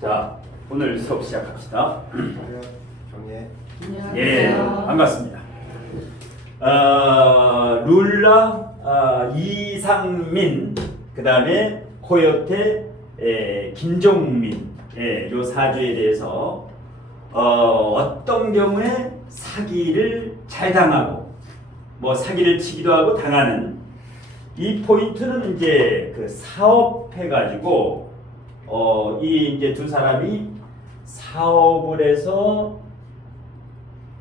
자, 오늘 수업 시작합시다. 정예. 예, 반갑습니다. 룰라, 이상민, 그 다음에 코요테, 김종민, 요 사주에 대해서 어떤 경우에 사기를 잘 당하고, 뭐 사기를 치기도 하고 당하는 이 포인트는 이제 그 사업해가지고 이 이제 두 사람이 사업을 해서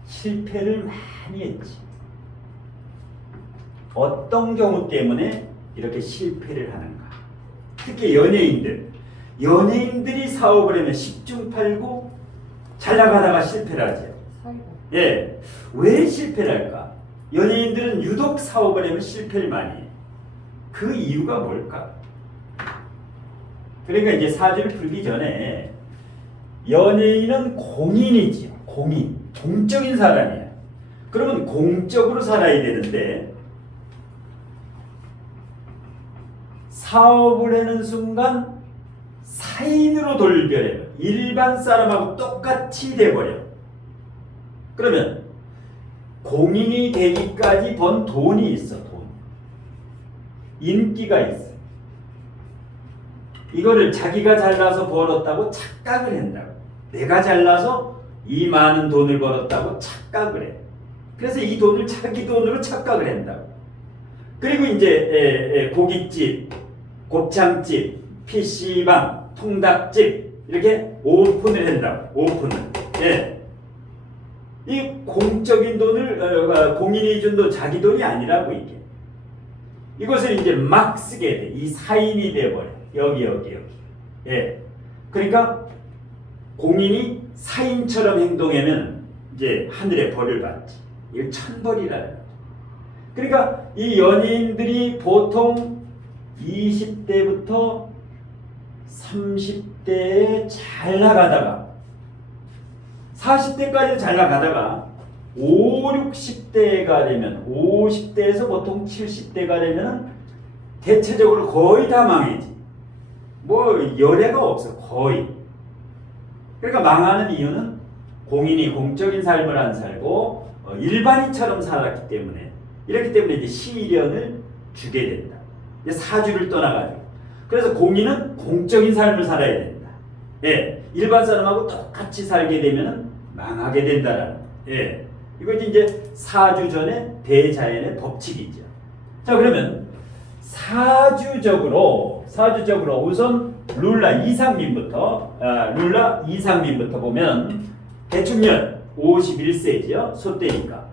실패를 많이 했지. 어떤 경우 때문에 이렇게 실패를 하는가? 특히 연예인들이 사업을 하면 십중팔구 잘 나가다가 실패를 하죠. 예, 왜 실패를 할까? 연예인들은 유독 사업을 하면 실패를 많이 해. 그 이유가 뭘까? 그러니까 이제 사주를 풀기 전에 연예인은 공인이지요. 공인, 동적인 사람이야. 그러면 공적으로 살아야 되는데 사업을 하는 순간 사인으로 돌변해요. 일반 사람하고 똑같이 돼버려. 그러면 공인이 되기까지 번 돈이 있어. 돈. 인기가 있어. 이거를 자기가 잘나서 벌었다고 착각을 한다고. 내가 잘나서 이 많은 돈을 벌었다고 착각을 해. 그래서 이 돈을 자기 돈으로 착각을 한다고. 그리고 이제 고깃집, 곱창집, PC방, 통닭집 이렇게 오픈을 한다고. 오픈을. 예. 이 공적인 돈을 공인이 준 돈 자기 돈이 아니라고 이게. 이것을 이제 막 쓰게 돼. 이 사인이 돼버려. 여기. 예. 그러니까 공인이 사인처럼 행동하면 이제 하늘의 벌을 받지. 이걸 천벌이라는 거죠. 그러니까 이 연예인들이 보통 20대부터 30대에 잘 나가다가 40대까지 잘 나가다가 60대가 되면 50대에서 보통 70대가 되면 대체적으로 거의 다 망해지. 뭐 열애가 없어. 거의. 그러니까 망하는 이유는 공인이 공적인 삶을 안 살고 일반인처럼 살았기 때문에 이렇기 때문에 이제 시련을 주게 된다. 이제 사주를 떠나가지고. 그래서 공인은 공적인 삶을 살아야 된다. 예. 일반 사람하고 똑같이 살게 되면 망하게 된다라는. 예. 이것이 이제 사주 전에 대자연의 법칙이죠. 자, 그러면 사주적으로 우선 룰라 이상민부터 보면 대축년 51세지요. 소때니까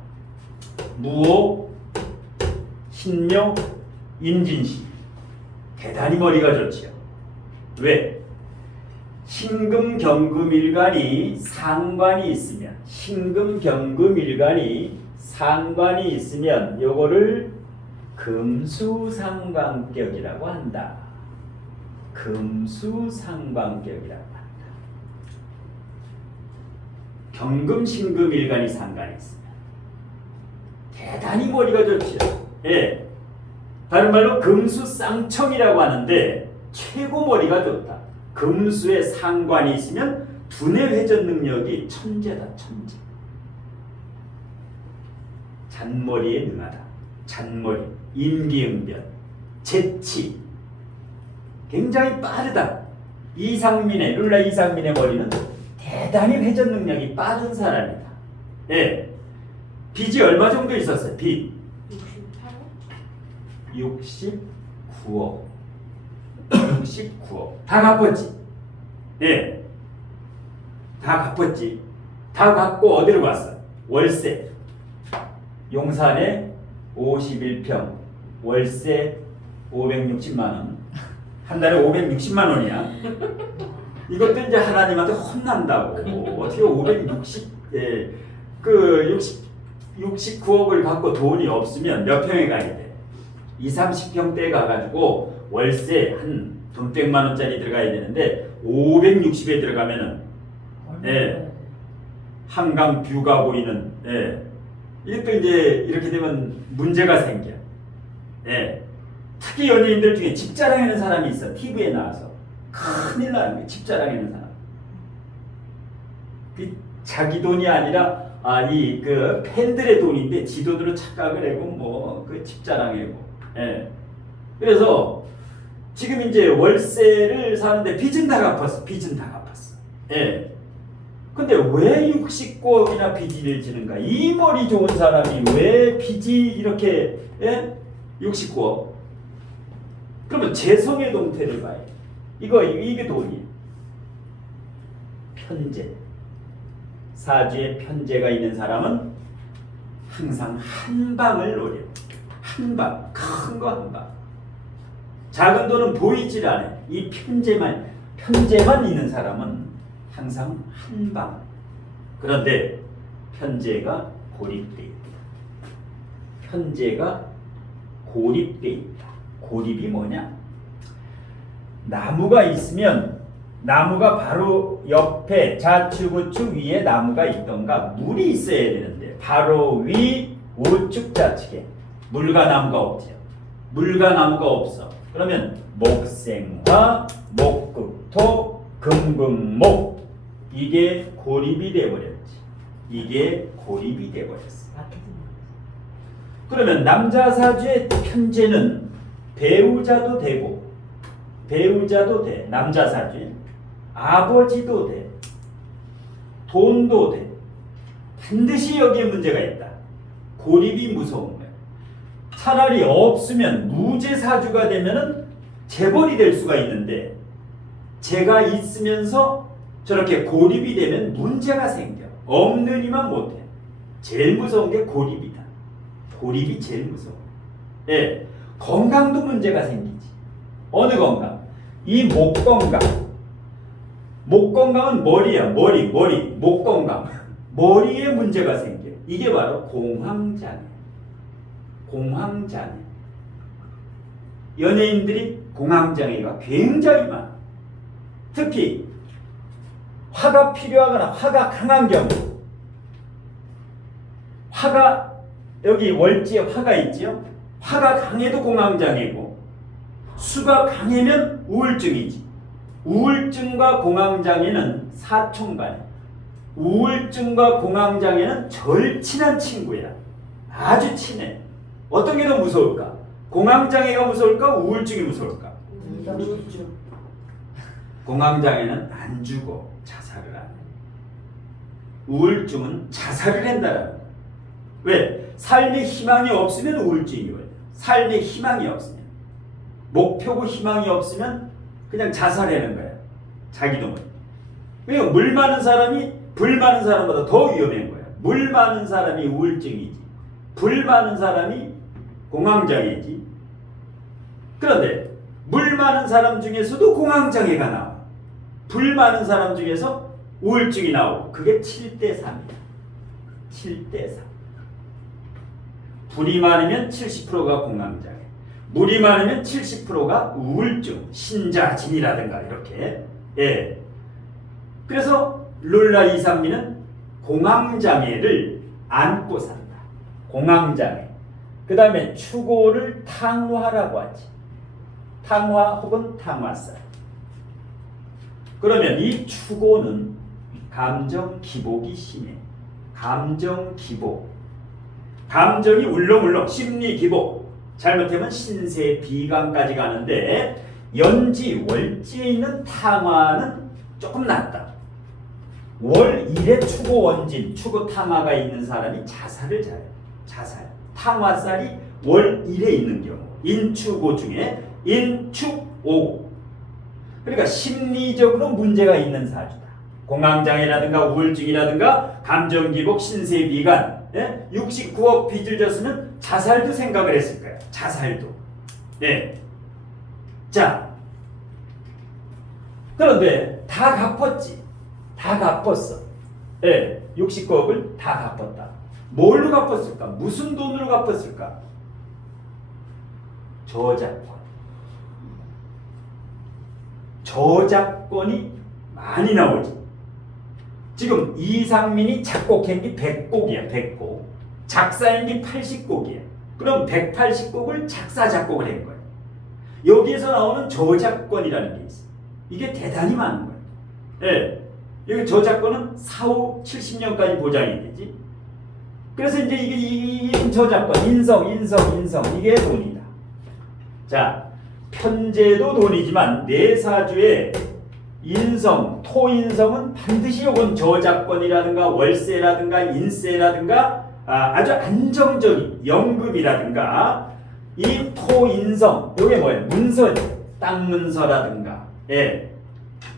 무호, 신묘, 임진시. 대단히 머리가 좋지요. 왜? 신금경금일간이 상관이 있으면 요거를 금수상관격이라고 한다. 경금, 신금, 일간이 상관이 있으면 대단히 머리가 좋지요. 예. 다른 말로 금수쌍청이라고 하는데 최고 머리가 좋다. 금수에 상관이 있으면 두뇌 회전 능력이 천재다. 천재. 잔머리에 능하다. 잔머리, 임기응변, 재치, 굉장히 빠르다. 룰라 이상민의 머리는 대단히 회전 능력이 빠른 사람이다. 예. 빚이 얼마 정도 있었어요? 빚 69억. 다 갚았지. 예. 다 갚았지. 다 갚고 어디로 갔어? 월세. 용산에 51평. 월세 560만 원. 한 달에 560만 원이야. 이것도 이제 하나님한테 혼난다고. 어떻게 69억을 갖고 돈이 없으면 몇 평에 가야 돼? 20-30평대에 가가지고 월세 한 돈 100만 원짜리 들어가야 되는데 560에 들어가면은 한강 뷰가 보이는 이것도 이제 이렇게 되면 문제가 생겨. 특히 연예인들 중에 집 자랑하는 사람이 있어. TV에 나와서 큰일 나는 거야. 집 자랑하는 사람. 자기 돈이 아니라 이 그 팬들의 돈인데 지 돈으로 착각을 하고 뭐 그 집 자랑하고. 예. 그래서 지금 이제 월세를 사는데 빚은 다 갚았어. 빚은 다 갚았어. 예. 근데 왜 69억이나 빚을 지는가? 이 머리 좋은 사람이 왜 빚이 이렇게 69억? 그러면 재성의 동태를 봐요. 이게 돈이에요. 편재. 사주에 편재가 있는 사람은 항상 한 방을 노려. 한 방, 큰 거 한 방. 작은 돈은 보이질 않아. 이 편재만 있는 사람은 항상 한 방. 그런데 편재가 고립돼 있다. 편재가 고립돼 있다. 고립이 뭐냐? 나무가 있으면 나무가 바로 옆에 좌측 우측 위에 나무가 있던가 물이 있어야 되는데 바로 위 우측 좌측에 물과 나무가 없죠. 물과 나무가 없어. 그러면 목생화, 목극토, 금극목 이게 고립이 돼버렸지. 이게 고립이 돼버렸어. 그러면 남자 사주의 편재는 배우자도 되고 배우자도 돼. 남자 사주에 아버지도 돼. 돈도 돼. 반드시 여기에 문제가 있다. 고립이 무서운 거야. 차라리 없으면 무재 사주가 되면은 재벌이 될 수가 있는데 재가 있으면서 저렇게 고립이 되면 문제가 생겨. 없는 이만 못해. 제일 무서운 게 고립이다. 고립이 제일 무서워. 예, 건강도 문제가 생기지. 어느 건강? 이 목 건강. 목 건강은 머리야. 목 건강. 머리에 문제가 생겨. 이게 바로 공황장애. 공황장애. 연예인들이 공황장애가 굉장히 많아. 특히 화가 필요하거나 화가 강한 경우. 화가 여기 월지에 화가 있지요. 화가 강해도 공황장애고 수가 강하면 우울증이지. 우울증과 공황장애는 사촌간. 우울증과 공황장애는 절친한 친구야. 아주 친해. 어떤 게 더 무서울까? 공황장애가 무서울까? 우울증이 무서울까? 공황장애는 안 죽어. 자살을 안 해. 우울증은 자살을 한다라는 거야. 왜? 삶에 희망이 없으면 우울증이 와요. 삶에 희망이 없으면. 목표고 희망이 없으면 그냥 자살하는 거야. 자기 돈을. 그러니까 물 많은 사람이 불 많은 사람보다 더 위험한 거야. 물 많은 사람이 우울증이지. 불 많은 사람이 공황장애지. 그런데 물 많은 사람 중에서도 공황장애가 나와. 불 많은 사람 중에서 우울증이 나오고 그게 7대3이야. 7대3. 불이 많으면 70%가 공황장애. 물이 많으면 70%가 우울증, 신자진이라든가 이렇게. 예. 그래서 룰라 이상민은 공황장애를 안고 산다. 공황장애. 그 다음에 추고를 탕화라고 하지. 탕화 혹은 탕화살. 그러면 이 추고는 감정 기복이 심해. 감정 기복. 감정이 울렁울렁 심리 기복. 잘못하면 신세 비관까지 가는데 연지 월지에 있는 탕화는 조금 낫다. 월 1에 추고 원진, 추고 탕화가 있는 사람이 자살을 잘해. 자살. 탕화살이 월 1에 있는 경우. 인추고 중에 인축오. 그러니까 심리적으로 문제가 있는 사주다. 공황장애라든가 우울증이라든가 감정기복, 신세비관, 69억 빚을 졌으면 자살도 생각을 했을 거야. 자살도. 네. 자, 그런데 다 갚았지. 다 갚았어. 네. 69억을 다 갚았다. 뭘로 갚았을까? 무슨 돈으로 갚았을까? 저작권. 저작권이 많이 나오지. 지금 이상민이 작곡한 게 100곡이야. 100곡. 작사한 게 80곡이야. 그럼 180곡을 작사 작곡을 한 거야. 여기에서 나오는 저작권이라는 게 있어. 이게 대단히 많은 거야. 예. 여기 저작권은 사후 70년까지 보장이 되지. 그래서 이제 이게 저작권, 인성 이게 돈이다. 자, 편제도 돈이지만 내사주의 인성, 토인성은 반드시 요건 저작권이라든가 월세라든가 인세라든가 아주 안정적인 연금이라든가 이 토인성, 요게 뭐예요? 문서, 땅 문서라든가. 예.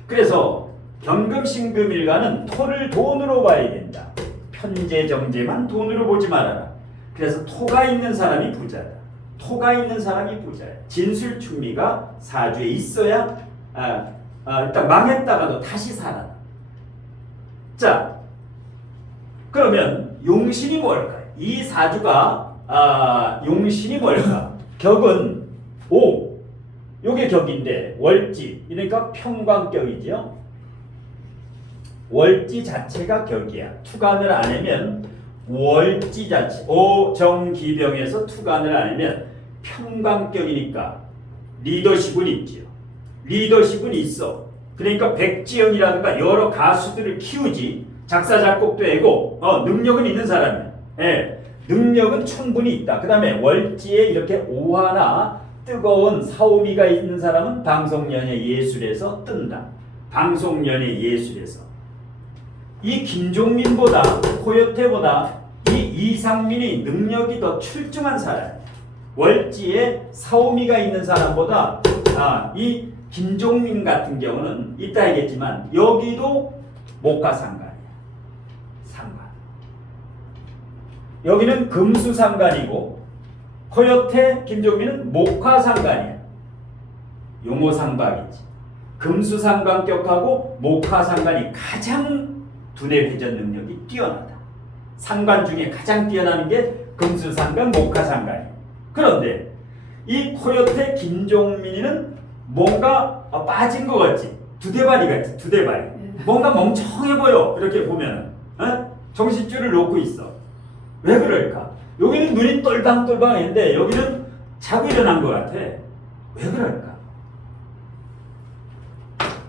그래서 경금신금일가는 토를 돈으로 봐야 된다. 편제 정제만 돈으로 보지 말아라. 그래서 토가 있는 사람이 부자다. 토가 있는 사람이 부자야. 진술충미가 사주에 있어야 일단 망했다가도 다시 살아. 자, 그러면 용신이 뭘까? 이 사주가 용신이 뭘까? 격은 5. 요게 격인데 월지, 그러니까 평광격이지요. 월지 자체가 격이야. 투간을 안 하면 월지 자체, 오정기병에서 투간을 안 하면 평광격이니까 리더십은 있지요. 리더십은 있어. 그러니까 백지영이라든가 여러 가수들을 키우지. 작사 작곡도 하고 능력은 있는 사람이야. 예, 능력은 충분히 있다. 그 다음에 월지에 이렇게 오하나 뜨거운 사오미가 있는 사람은 방송연예 예술에서 뜬다. 방송연예 예술에서. 이 김종민보다 코요태보다 이 이상민이 능력이 더 출중한 사람. 월지에 사오미가 있는 사람보다 이 김종민 같은 경우는 이따 알겠지만 여기도 목화상관이야. 상관. 여기는 금수상관이고 코요태 김종민은 목화상관이야. 용호상박이지. 금수상관격하고 목화상관이 가장 두뇌 회전 능력이 뛰어나다. 상관 중에 가장 뛰어나는 게 금수상관, 목화상관이야. 그런데 이 코요태 김종민이는 뭔가 빠진 것 같지? 두대발이 같지? 두대발이. 뭔가 멍청해 보여. 이렇게 보면은 정신줄을 놓고 있어. 왜 그럴까? 여기는 눈이 똘방똘방했는데 여기는 자고 일어난 것 같아. 왜 그럴까?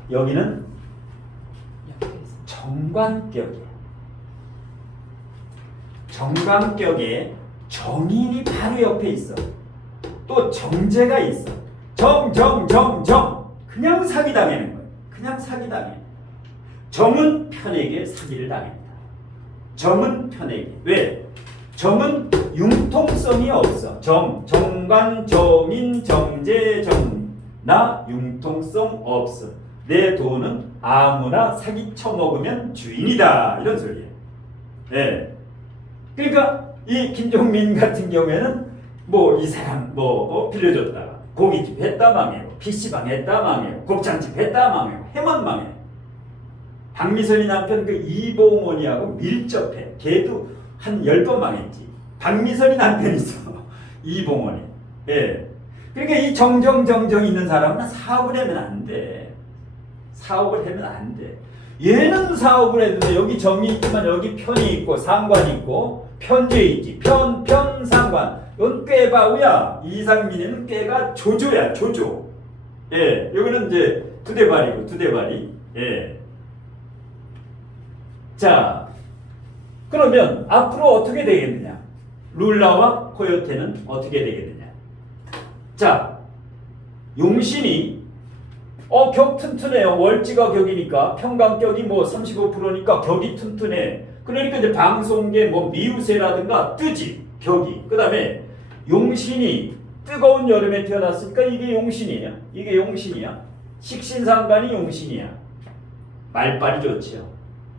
여기는 정관격이야. 정관격에 정인이 바로 옆에 있어. 또 정제가 있어. 정. 그냥 사기당하는 거야. 그냥 사기당해. 정은 편에게 사기를 당합니다. 정은 편에게. 왜? 정은 융통성이 없어. 정관, 정인, 정제, 나 융통성 없어. 내 돈은 아무나 사기 쳐먹으면 주인이다. 이런 소리예요. 예. 그러니까 이 김종민 같은 경우에는 뭐 이 사람 빌려줬다가 고깃집 했다 망해요. PC방 했다 망해요. 곱창집 했다 망해요. 해만 망해요. 박미선이 남편 그 이봉원이하고 밀접해. 걔도 한 10번 망했지. 박미선이 남편 있어. 이봉원이. 예. 그러니까 이 정정 있는 사람은 사업을 하면 안 돼. 사업을 하면 안 돼. 얘는 사업을 했는데 여기 정이 있지만 여기 편이 있고 상관이 있고 편제 있지. 편 상관. 이건 꾀바우야. 이상민이는 꾀가 조조야. 조조. 예. 여기는 이제 두대발이. 예. 자, 그러면 앞으로 어떻게 되겠느냐? 룰라와 코요테는 어떻게 되겠느냐? 자, 용신이 격 튼튼해요. 월지가 격이니까 평강격이 뭐 35%니까 격이 튼튼해. 그러니까 이제 방송계 미우새라든가 뜨지 격이. 그다음에 용신이 뜨거운 여름에 태어났으니까 이게 용신이야. 이게 용신이야. 식신상관이 용신이야. 말빨이 좋지요.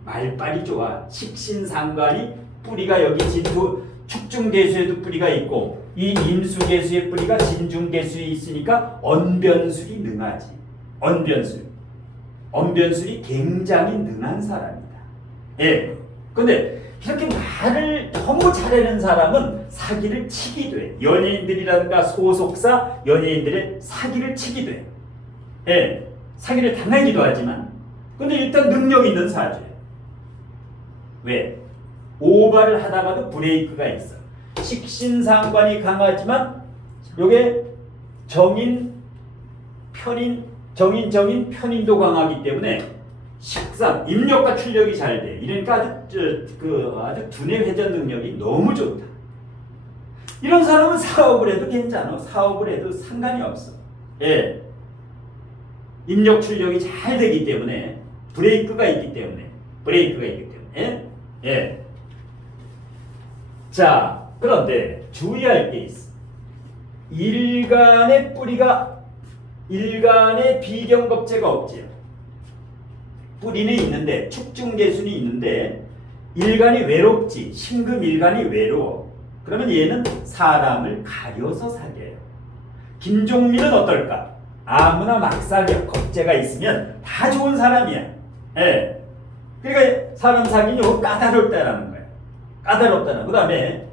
말빨이 좋아. 식신상관이 뿌리가 여기 진도 축중계수에도 뿌리가 있고 이 임수계수의 뿌리가 진중계수에 있으니까 언변술이 능하지. 언변술이 굉장히 능한 사람이다. 예. 근데 이렇게 말을 너무 잘하는 사람은 사기를 치기도 해. 연예인들이라든가 소속사 연예인들의 사기를 치기도 해. 예. 사기를 당하기도 하지만 근데 일단 능력 있는 사주예요. 왜? 오바를 하다가도 브레이크가 있어. 식신상관이 강하지만 요게 정인, 편인도 강하기 때문에 식상, 입력과 출력이 잘 돼. 이러니까 아주 두뇌 회전 능력이 너무 좋다. 이런 사람은 사업을 해도 괜찮아. 사업을 해도 상관이 없어. 예. 입력 출력이 잘 되기 때문에 브레이크가 있기 때문에 예. 자, 그런데 주의할 게 있어. 일간의 비경겁제가 없지요. 뿌리는 있는데 축중개순이 있는데 일간이 외롭지. 신금일간이 외로워. 그러면 얘는 사람을 가려서 사귀어요. 김종민은 어떨까? 아무나 막 사귀어. 겁재가 있으면 다 좋은 사람이야. 예. 그러니까 사람 사귀는 거 까다롭다라는 거야. 까다롭다는. 그 다음에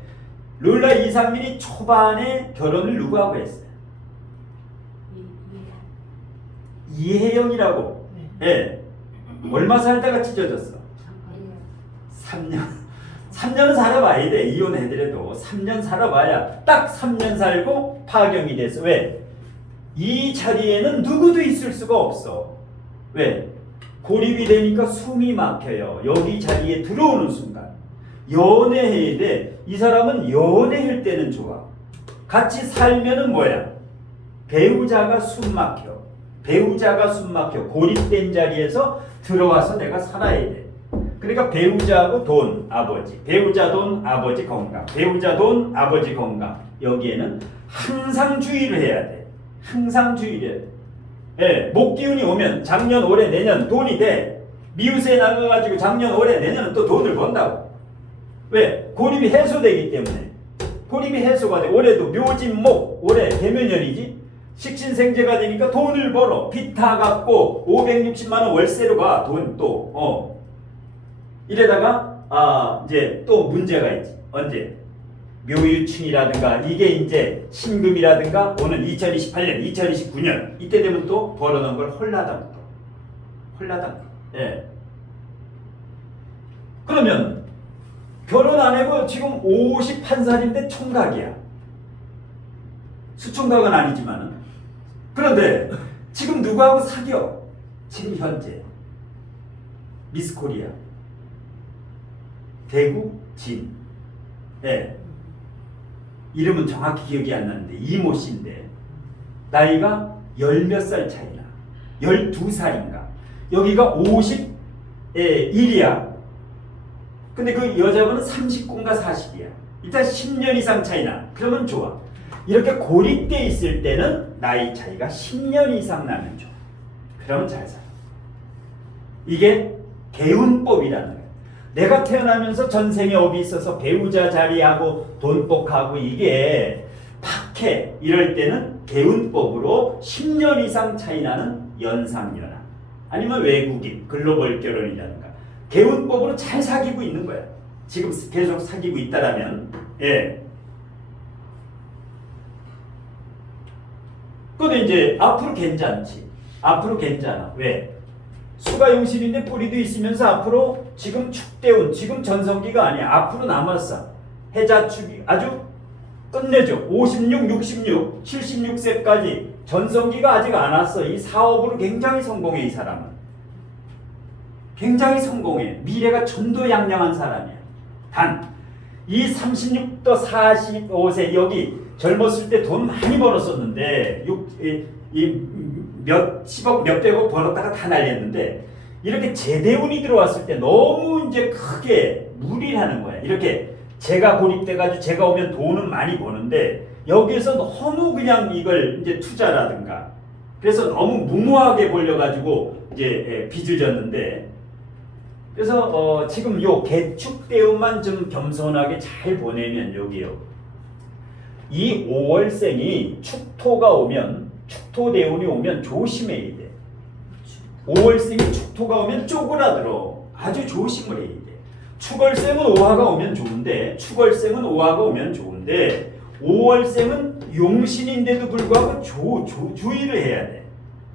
룰라 이상민이 초반에 결혼을 누구하고 했어요? 이혜영이라고. 예. 얼마 살다가 찢어졌어? 3년. 3년은 살아봐야 돼. 이혼해더라도 3년 살아봐야 딱 3년 살고 파경이 돼서. 왜? 이 자리에는 누구도 있을 수가 없어. 왜? 고립이 되니까 숨이 막혀요. 여기 자리에 들어오는 순간. 연애해야 돼. 이 사람은 연애할 때는 좋아. 같이 살면은 뭐야? 배우자가 숨 막혀. 고립된 자리에서 들어와서 내가 살아야 돼. 그러니까 배우자하고 돈, 아버지. 배우자 돈, 아버지 건강. 배우자 돈, 아버지 건강. 여기에는 항상 주의를 해야 돼. 항상 주의를 해야 돼. 예, 목기운이 오면 작년, 올해, 내년 돈이 돼. 미우스에 나가가지고 작년, 올해, 내년은 또 돈을 번다고. 왜? 고립이 해소되기 때문에. 고립이 해소가 돼. 올해도 묘진목, 올해 대면연이지. 식신생재가 되니까 돈을 벌어. 빚 다 갚고 560만 원 월세로 가. 돈 또. 이래다가 이제 또 문제가 있지. 언제? 묘유춘이라든가 이게 이제 신금이라든가 오는 2028년, 2029년 이때 되면 또 벌어놓은 걸 홀라당. 예. 그러면 결혼 안 해고 지금 51살인데 총각이야. 수총각은 아니지만은. 그런데 지금 누구하고 사겨? 지금 현재 미스코리아 대구 진. 예. 이름은 정확히 기억이 안 나는데 이모 씨인데 나이가 열 몇 살 차이나. 12살인가. 여기가 51이야. 근데 그 여자분은 39인가 40이야. 일단 10년 이상 차이나. 그러면 좋아. 이렇게 고립돼 있을 때는 나이 차이가 10년 이상 나면 좋아. 그러면 잘 살아. 이게 개운법이라는 거야. 내가 태어나면서 전생에 업이 있어서 배우자 자리하고 돈복하고 이게 박해 이럴 때는 개운법으로 10년 이상 차이 나는 연상연하 아니면 외국인 글로벌 결혼이라든가 개운법으로 잘 사귀고 있는 거야. 지금 계속 사귀고 있다라면. 예. 근데 이제 앞으로 괜찮지. 앞으로 괜찮아. 왜? 수가용신인데 뿌리도 있으면서 앞으로 지금 축대운, 지금 전성기가 아니야. 앞으로 남았어. 해자축이 아주 끝내줘. 56, 66, 76세까지 전성기가 아직 안 왔어. 이 사업으로 굉장히 성공해. 이 사람은. 굉장히 성공해. 미래가 전도양양한 사람이야. 단, 이 36도 45세 여기 젊었을 때 돈 많이 벌었었는데 몇십억 몇백억 벌었다가 다 날렸는데 이렇게 재대운이 들어왔을 때 너무 이제 크게 무리를 하는 거야. 이렇게 제가 고립돼가지고 제가 오면 돈은 많이 버는데 여기에서 너무 그냥 이걸 이제 투자라든가 그래서 너무 무모하게 벌려가지고 이제 빚을 졌는데 그래서 지금 요 개축대운만 좀 겸손하게 잘 보내면 여기요. 이 5월생이 축토가 오면 축토대운이 오면 조심해야 돼. 5월생이 축토가 오면 쪼그라들어. 아주 조심을 해야 돼. 축월생은 5화가 오면 좋은데 5월생은 용신인데도 불구하고 주의를 해야 돼.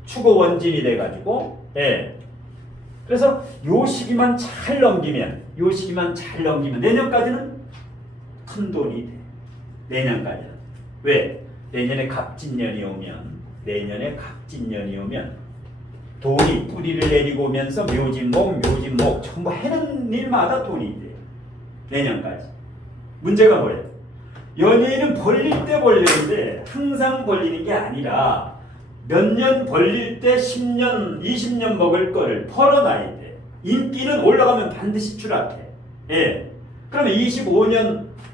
축어 원진이 돼가지고. 예. 그래서 요 시기만 잘 넘기면 내년까지는 큰 돈이 돼. 내년까지는. 왜? 내년에 갑진년이 오면 돈이 뿌리를 내리고 오면서 묘진목 전부 해는 일마다 돈이 돼요. 내년까지. 문제가 뭐예요? 연예인은 벌릴 때 벌리는데 항상 벌리는 게 아니라 몇 년 벌릴 때 10년, 20년 먹을 거를 벌어놔야 돼. 인기는 올라가면 반드시 추락해. 예. 그러면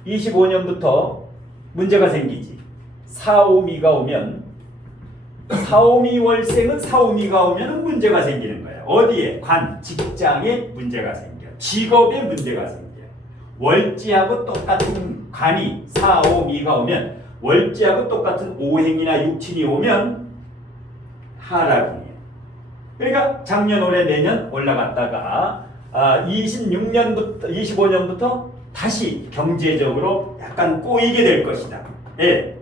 25년부터 문제가 생기지. 4,5미가 오면 4,5미 월생은 4,5미가 오면 문제가 생기는 거예요. 어디에? 직장에 문제가 생겨. 직업에 문제가 생겨. 월지하고 똑같은 관이 4,5미가 오면 월지하고 똑같은 오행이나 육친이 오면 하락이에요. 그러니까 작년, 올해, 내년 올라갔다가 25년부터 다시 경제적으로 약간 꼬이게 될 것이다. 예.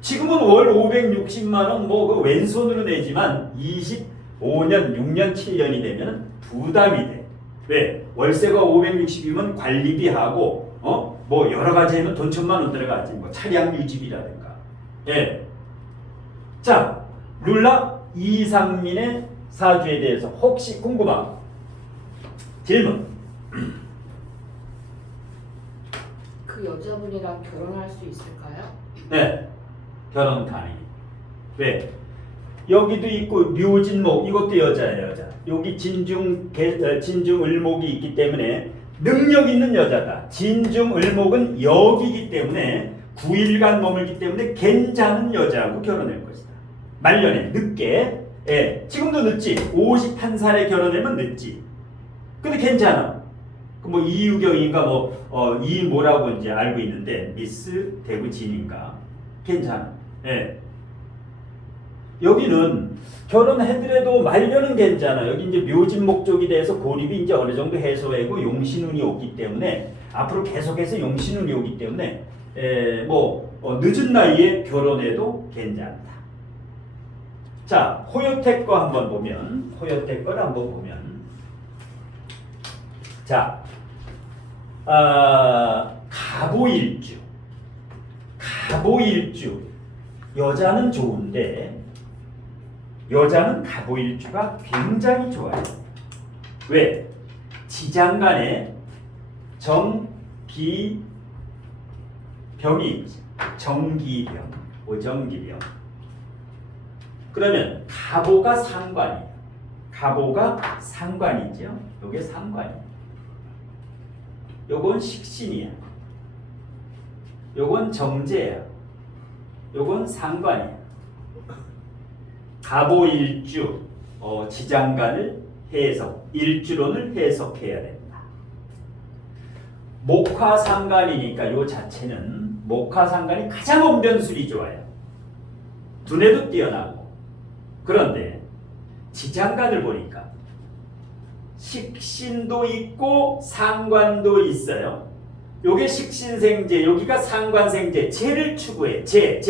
지금은 월 560만 원 그 왼손으로 내지만 25년, 6년, 7년이 되면 부담이 돼. 왜? 월세가 560이면 관리비하고 뭐 여러 가지 하면 돈 1,000만 원 들어가지. 뭐 차량 유지비라든가. 예. 자, 룰라 이상민의 사주에 대해서 혹시 궁금한 질문. 그 여자분이랑 결혼할 수 있을까요? 네. 결혼 가능. 왜? 여기도 있고 묘진목 이것도 여자예요, 여자. 여기 진중을목이 있기 때문에 능력 있는 여자다. 진중을목은 여기이기 때문에 9일간 머물기 때문에 괜찮은 여자하고 결혼할 것이다. 말년에 늦게. 예, 지금도 늦지. 51살에 결혼하면 늦지. 근데 괜찮아. 뭐 이유경인가 이 뭐라고 이제 알고 있는데 미스 대구 진인가 괜찮아. 예. 여기는 결혼해더라도 말년은 괜찮아. 여기 이제 묘진목 쪽에 대해서 고립이 이제 어느 정도 해소하고 용신운이 오기 때문에 앞으로 계속해서 용신운이 오기 때문에 늦은 나이에 결혼해도 괜찮다. 자, 호요태 거 한번 보면 자, 가보일주 여자는 좋은데 여자는 가보일주가 굉장히 좋아요. 왜? 지장간에 정기병이 있지. 정기병, 오정기병. 그러면 가보가 상관이에요. 가보가 상관이죠. 요게 상관이에요. 요건 식신이야. 요건 정제야. 요건 상관이야. 가보일주 지장간을 일주론을 해석해야 된다. 목화상간이니까 요 자체는 목화상간이 가장 언변술이 좋아요. 두뇌도 뛰어나고. 그런데 지장간을 보니까 식신도 있고 상관도 있어요. 요게 식신생재, 여기가 상관생재, 재를 추구해. 재.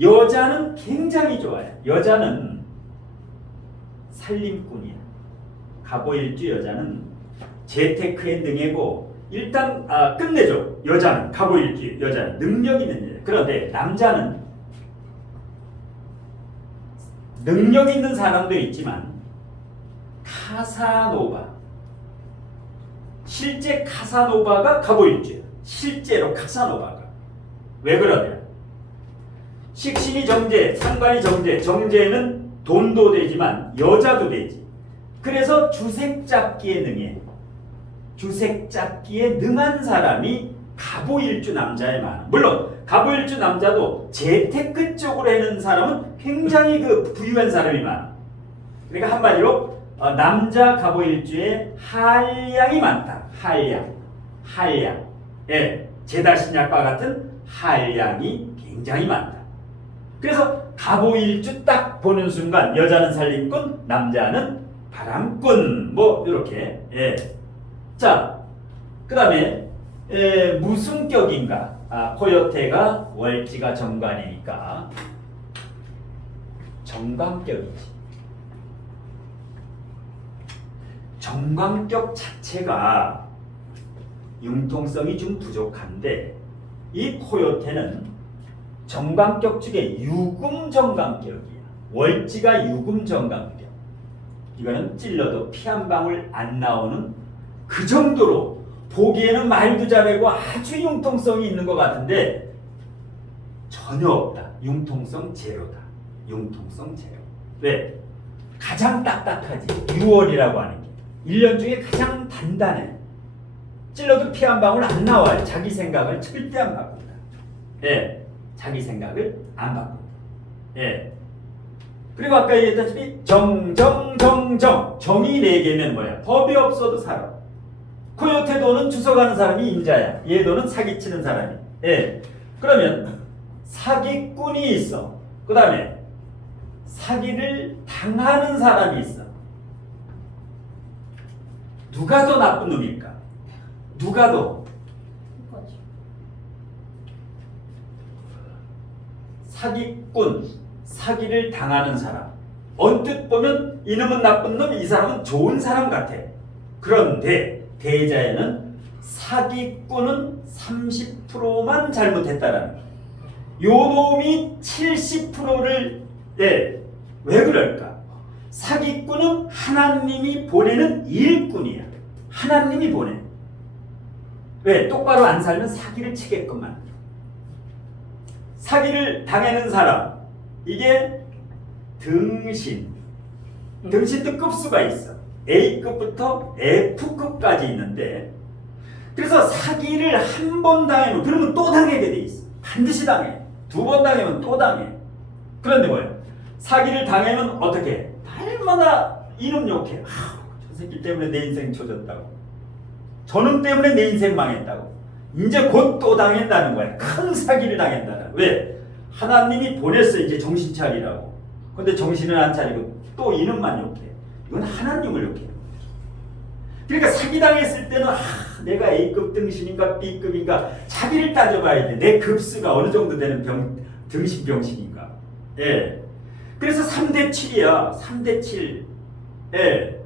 여자는 굉장히 좋아요. 여자는 살림꾼이야. 가보일주 여자는 재테크에 능해고 일단 끝내줘. 여자는 가보일주 여자는 능력 있는 여자. 그런데 남자는 능력 있는 사람도 있지만 카사노바, 실제 카사노바가 가보일주야. 실제로 카사노바가. 왜 그러냐? 식신이 정제, 상관이 정제, 정제는 돈도 되지만 여자도 되지. 그래서 주색 잡기에 능해. 주색 잡기에 능한 사람이 가보일주 남자에 많아. 물론 가보일주 남자도 재테크 쪽으로 하는 사람은 굉장히 부유한 사람이 많아. 그러니까 한마디로 남자 가보일주에 한량이 많다. 한량. 예, 제다신약과 같은 한량이 굉장히 많다. 그래서 가보일주 딱 보는 순간 여자는 살림꾼, 남자는 바람꾼, 이렇게. 예. 자, 그 다음에 무슨 격인가? 코요테가 월지가 정관이니까 정관격이지. 정관격 자체가 융통성이 좀 부족한데 이 코요테는 정관격 중에 유금 정관격이야. 월지가 유금정강경. 이거는 찔러도 피 한 방울 안 나오는 그 정도로 보기에는 말도 잘하고 아주 융통성이 있는 것 같은데 전혀 없다. 융통성 제로다. 융통성 제로. 왜? 가장 딱딱하지. 6월이라고 하는 게 1년 중에 가장 단단해. 찔러도 피 한 방울 안 나와요. 자기 생각을 절대 안 바꾼다. 예, 자기 생각을 안 바꾼다. 예. 그리고 아까 얘기했다시피 정정정정 정이 4개면 뭐야? 법이 없어도 살아. 코요테 돈은 주워가는 사람이 임자야. 얘 돈은 사기치는 사람이. 예. 그러면 사기꾼이 있어. 그 다음에 사기를 당하는 사람이 있어. 누가 더 나쁜 놈일까? 누가 더? 사기꾼, 사기를 당하는 사람. 언뜻 보면 이놈은 나쁜 놈, 이 사람은 좋은 사람 같아. 그런데 대자에는 사기꾼은 30%만 잘못했다라는 거야. 요 놈이 70%를 왜 그럴까? 사기꾼은 하나님이 보내는 일꾼이야. 하나님이 보내. 왜? 똑바로 안 살면 사기를 치겠구만. 사기를 당하는 사람, 이게 등신. 등신도 급수가 있어. A급부터 F급까지 있는데, 그래서 사기를 한 번 당하면 그러면 또 당하게 돼 있어. 반드시 당해. 2번 당하면 또 당해. 그런데 뭐야? 사기를 당하면 어떻게 해? 날마다 이놈 욕해. 저 새끼 때문에 내 인생 조졌다고. 저놈 때문에 내 인생 망했다고. 이제 곧 또 당한다는 거야. 큰 사기를 당한다는. 왜? 하나님이 보냈어. 이제 정신 차리라고. 근데 정신을 안 차리고 또 이놈만 욕해. 이건 하나님을 욕해. 그러니까 사기당했을 때는 내가 A급 등신인가 B급인가 자기를 따져봐야 돼. 내 급수가 어느 정도 되는 등신 병신인가. 예. 그래서 3대 7이야. 3대 7. 예.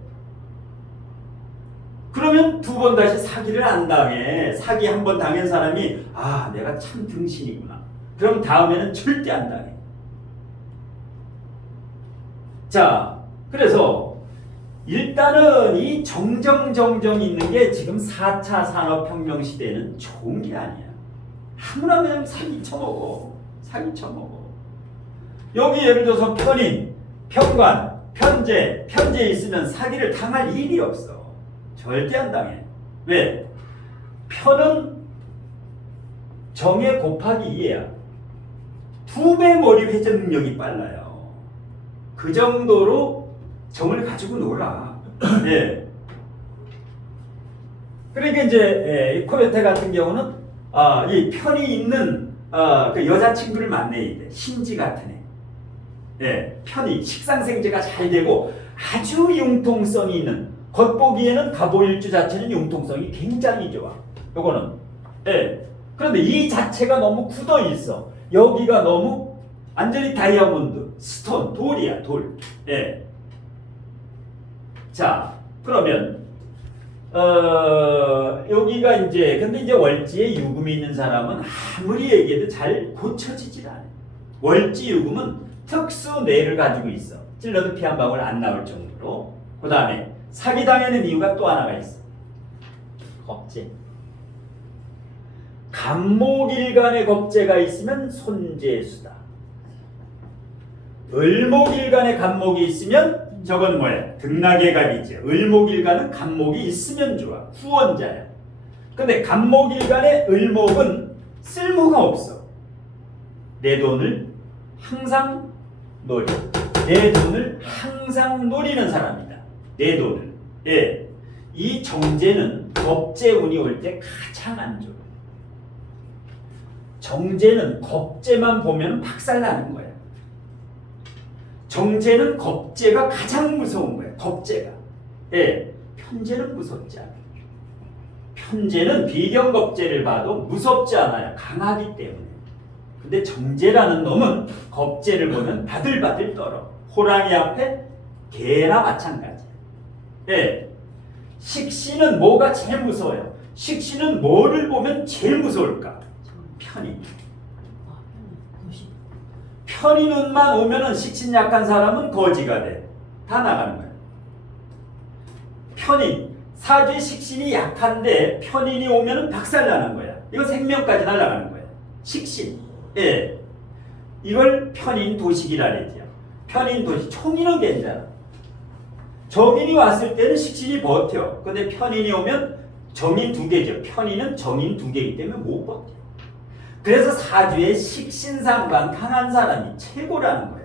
그러면 2번 다시 사기를 안 당해. 사기 한 번 당한 사람이 내가 참 등신이구나. 그럼 다음에는 절대 안 당해. 자, 그래서 일단은 이 정정정정이 있는 게 지금 4차 산업혁명 시대에는 좋은 게 아니야. 아무나 그냥 사기 쳐먹어. 사기 쳐먹어. 여기 예를 들어서 편인, 편관, 편제, 편제 있으면 사기를 당할 일이 없어. 절대 안 당해. 왜? 편은 정에 곱하기 2야. 2배 머리 회전 능력이 빨라요. 그 정도로 정을 가지고 놀아. 예. 그러니까 이제 코요테 같은 경우는 이 편이 있는 그 여자친구를 만나야 돼. 신지 같은 애. 예. 편이 식상생제가 잘 되고 아주 융통성이 있는. 겉보기에는 가보일주 자체는 융통성이 굉장히 좋아. 요거는. 예. 그런데 이 자체가 너무 굳어 있어. 여기가 너무 완전히 다이아몬드, 스톤, 돌이야, 돌. 예. 자, 그러면 여기가 이제 근데 이제 월지에 유금이 있는 사람은 아무리 얘기해도 잘 고쳐지질 않아. 월지 유금은 특수 뇌를 가지고 있어. 찔러도 피 한 방울 안 나올 정도로. 그 다음에 사기당하는 이유가 또 하나가 있어. 겁재. 간목일간의 겁재가 있으면 손재수다. 을목일간의 간목이 있으면 저건 뭐야? 등락의 갑이지. 을목일간은 간목이 있으면 좋아. 후원자야. 근데 간목일간의 을목은 쓸모가 없어. 내 돈을 항상 노려. 내 돈을 항상 노리는 사람이다. 내 돈을. 예. 이 정제는 겁재운이 올 때 가장 안 좋아. 정제는 겁재만 보면 박살나는 거야. 정제는 겁재가 가장 무서운 거야. 겁재가. 예. 편제는 무섭지 않아. 편제는 비경겁재를 봐도 무섭지 않아요. 강하기 때문에. 근데 정제라는 놈은 겁재를 보면 바들바들 떨어. 호랑이 앞에 개나 마찬가지야. 예. 식신은 뭐가 제일 무서워요? 식신은 뭐를 보면 제일 무서울까? 편이. 편인운만 오면은 식신 약한 사람은 거지가 돼. 다 나가는 거야. 편인. 사주의 식신이 약한데 편인이 오면은 박살나는 거야. 이거 생명까지 날아가는 거야. 식신. 예. 이걸 편인 도식이라 그러죠. 편인 도식. 총인은 괜찮아. 정인이 왔을 때는 식신이 버텨. 근데 편인이 오면 정인 두 개죠. 편인은 정인 두 개이기 때문에 못 버텨. 그래서 사주에 식신상관 강한 사람이 최고라는 거야.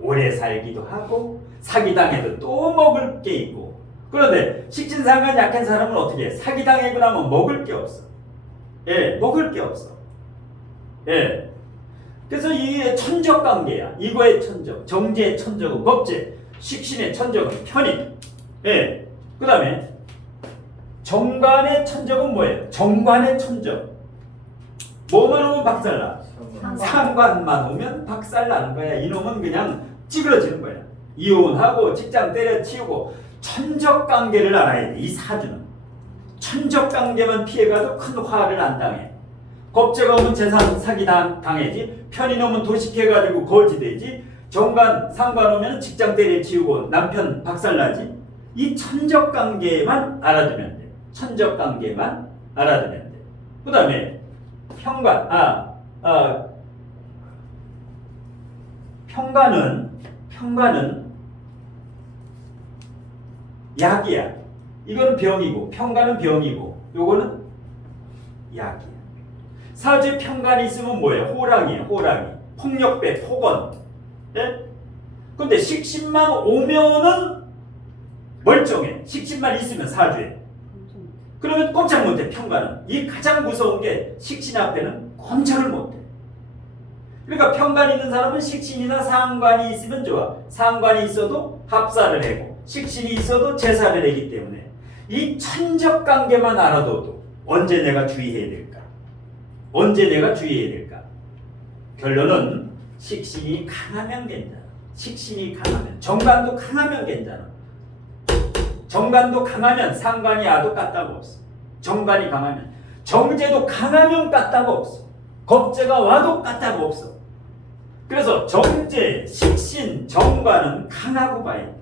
오래 살기도 하고 사기당해도 또 먹을 게 있고. 그런데 식신상관 약한 사람은 어떻게 해? 사기당하고 나면 먹을 게 없어. 예, 먹을 게 없어. 예. 그래서 이게 천적관계야. 이거의 천적, 정제의 천적은 겁제, 식신의 천적은 편인. 예. 그 다음에 정관의 천적은 뭐예요? 정관의 천적. 뭐만 오면 박살나. 상관만 오면 박살나는 거야. 이놈은 그냥 찌그러지는 거야. 이혼하고 직장 때려치우고. 천적관계를 알아야 돼. 이 사주는 천적관계만 피해가도 큰 화를 안 당해. 겁재가 오면 재산 사기 당해지. 편인 오면 도식해가지고 거지되지. 정관 상관 오면 직장 때려치우고 남편 박살나지. 이 천적관계만 알아두면 돼. 천적관계만 알아두면 돼. 그 다음에 평관. 평관은 약이야. 이거는 병이고 평관은 병이고 요거는 약이야. 사주에 평관이 있으면 뭐예요? 호랑이에요. 호랑이. 폭력배, 폭언. 예? 근데 식신만 오면은 멀쩡해. 식신만 있으면 사주에. 그러면 꼼짝 못해. 평관은. 이 가장 무서운 게 식신 앞에는 꼼짝을 못해. 그러니까 평관 있는 사람은 식신이나 상관이 있으면 좋아. 상관이 있어도 합사를 하고 식신이 있어도 제사를 하기 때문에 이 천적관계만 알아둬도 언제 내가 주의해야 될까? 언제 내가 주의해야 될까? 결론은 식신이 강하면 괜찮아. 식신이 강하면. 정관도 강하면 괜찮아. 정관도 강하면 상관이 와도 까딱 없어. 정관이 강하면. 정제도 강하면 까딱 없어. 겁제가 와도 까딱 없어. 그래서 정제, 식신, 정관은 강하고 봐야 돼.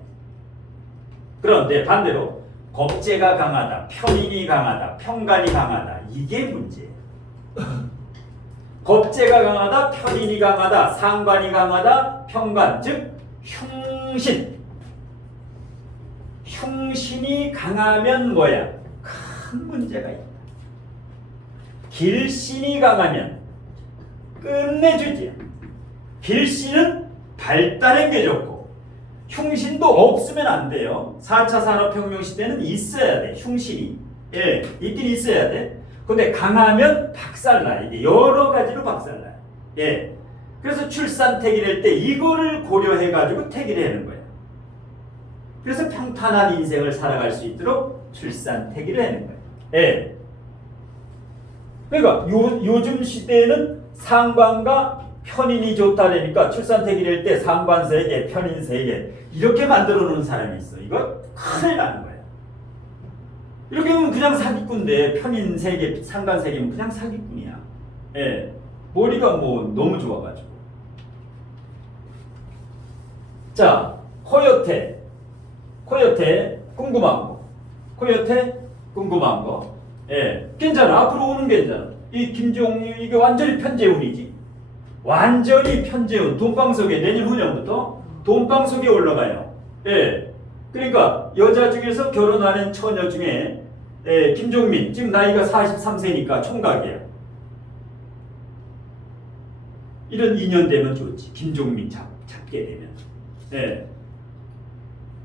그런데 반대로 겁제가 강하다, 편인이 강하다, 평관이 강하다. 이게 문제예요. 겁제가 강하다, 편인이 강하다, 상관이 강하다, 평관, 즉 흉신. 흉신이 강하면 뭐야? 큰 문제가 있다. 길신이 강하면 끝내주지. 길신은 발달한 게 좋고 흉신도 없으면 안 돼요. 4차 산업혁명 시대는 있어야 돼. 흉신이. 예, 있긴 있어야 돼. 근데 강하면 박살나. 이게 여러 가지로 박살나. 예. 그래서 출산 태기할 때 이거를 고려해가지고 태기를 하는 거예요. 그래서 평탄한 인생을 살아갈 수 있도록 출산 태기를 하는 거예요. 예. 그러니까 요즘 시대에는 상관과 편인이 좋다 되니까 출산 태기를 할 때 상관 3개, 편인 3개 이렇게 만들어 놓은 사람이 있어. 이거 큰일 나는 거야. 이렇게 하면 그냥 사기꾼인데 편인 3개, 상관 3개면 그냥 사기꾼이야. 예. 머리가 뭐 너무 좋아가지고. 자, 코요테 궁금한 거. 코요테 궁금한 거. 예, 괜찮아. 앞으로 오는 게 괜찮아. 이 김종유 이게 완전히 편재운이지. 완전히 편재운. 돈방 속에 내년 후년부터 돈방 속에 올라가요. 예, 그러니까 여자 중에서 결혼하는 처녀 중에 김종민 지금 나이가 43세니까 총각이야. 이런 인연 되면 좋지. 김종민 잡게 되면. 예,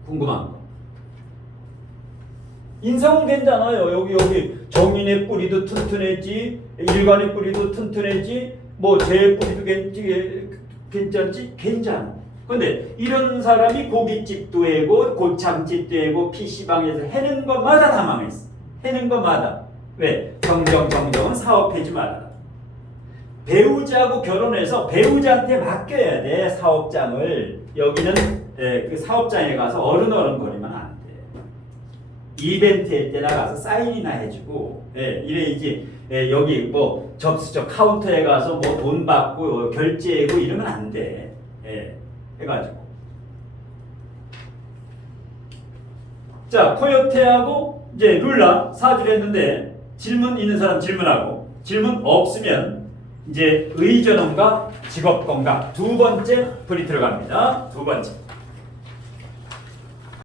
궁금한 거. 인성은 괜찮아요. 여기 정인의 뿌리도 튼튼했지, 일간의 뿌리도 튼튼했지, 뭐 제 뿌리도 괜찮지? 괜찮아. 근데 이런 사람이 고깃집도 해고 고창집도 해고 PC방에서 해는 것마다 다 망했어. 해는 것마다. 왜? 정정은 사업하지 말아라. 배우자하고 결혼해서 배우자한테 맡겨야 돼. 사업장을. 여기는 그 사업장에 가서 어른거리면 안 돼. 이벤트일 때나 가서 사인이나 해주고, 예, 이래야지. 예, 여기 뭐 접수처 카운터에 가서 뭐 돈 받고 결제하고 이러면 안 돼. 예, 해가지고. 자, 코요테하고 이제 룰라 사주를 했는데 질문 있는 사람 질문하고 질문 없으면 이제 의전원과 직업건강 두 번째 불이 들어갑니다. 두 번째.